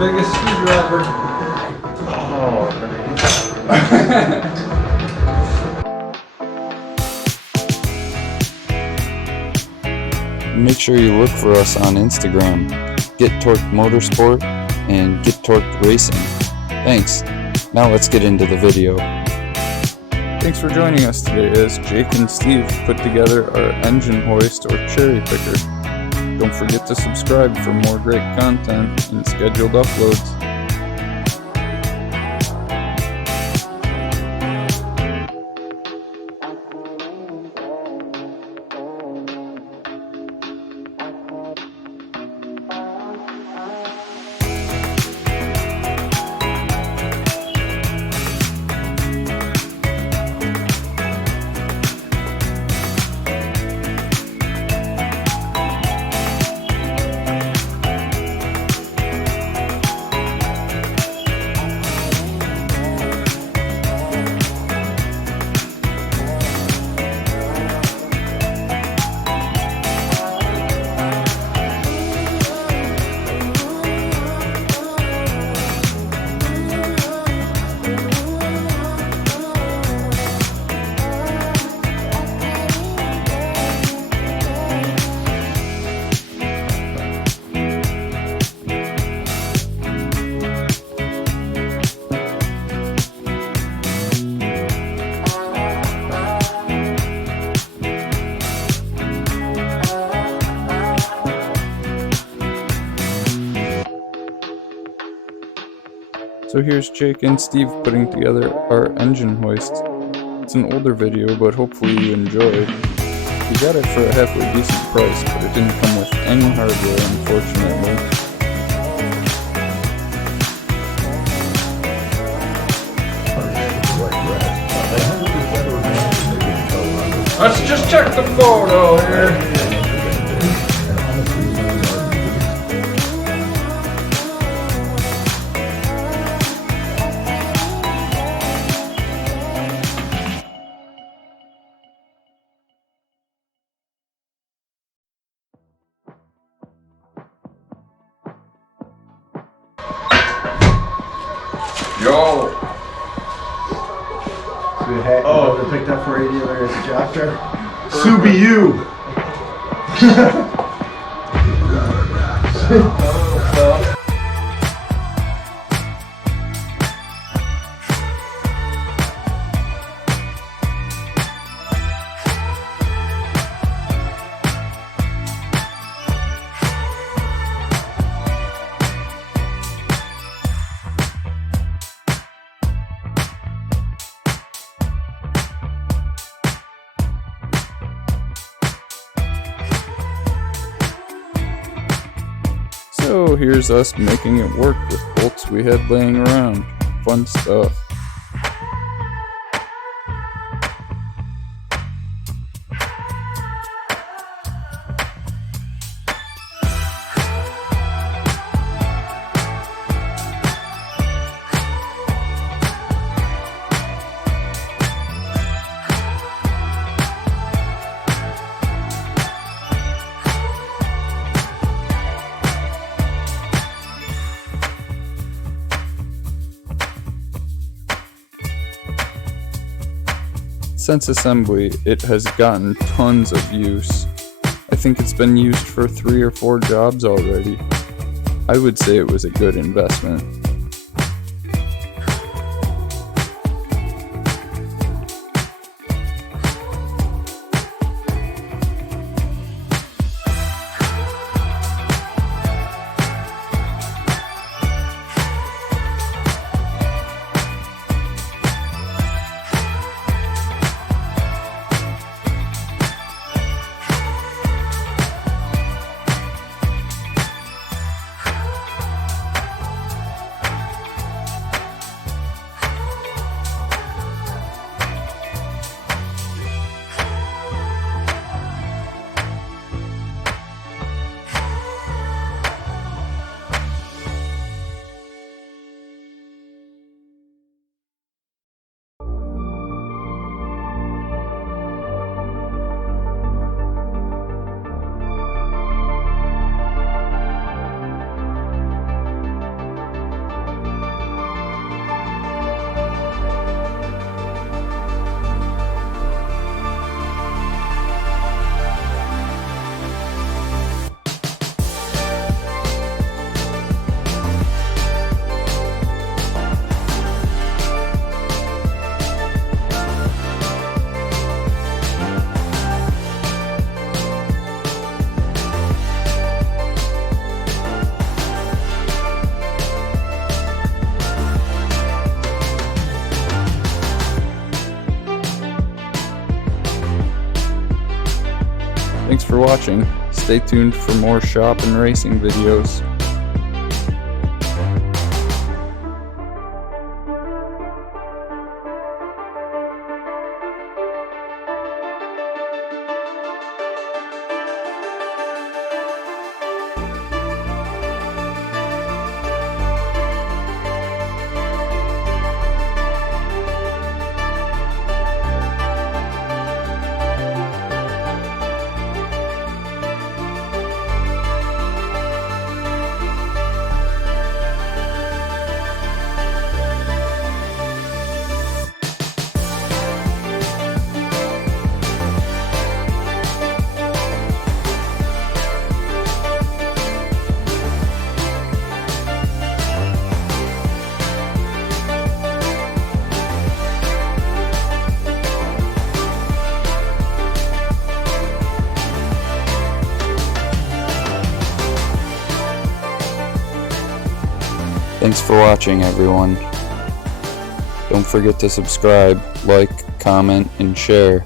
biggest screwdriver. Oh, Make sure you look for us on Instagram, Get Torqued Motorsport and Get Torqued Racing. Thanks. Now let's get into the video. Thanks for joining us today as Jake and Steve put together our engine hoist or cherry picker. Don't forget to subscribe for more great content and scheduled uploads. So here's Jake and Steve putting together our engine hoist. It's an older video, but hopefully you enjoyed. We got it for a halfway decent price, but it didn't come with any hardware, unfortunately. Let's just check the photo here. Yo! oh, they picked up for 80 layers of chapter. Subi you! So here's us making it work with bolts we had laying around. Fun stuff. Since assembly, it has gotten tons of use. I think it's been used for 3 or 4 jobs already. I would say it was a good investment. Thanks for watching. Stay tuned for more shop and racing videos. Thanks for watching, everyone. Don't forget to subscribe, like, comment, and share.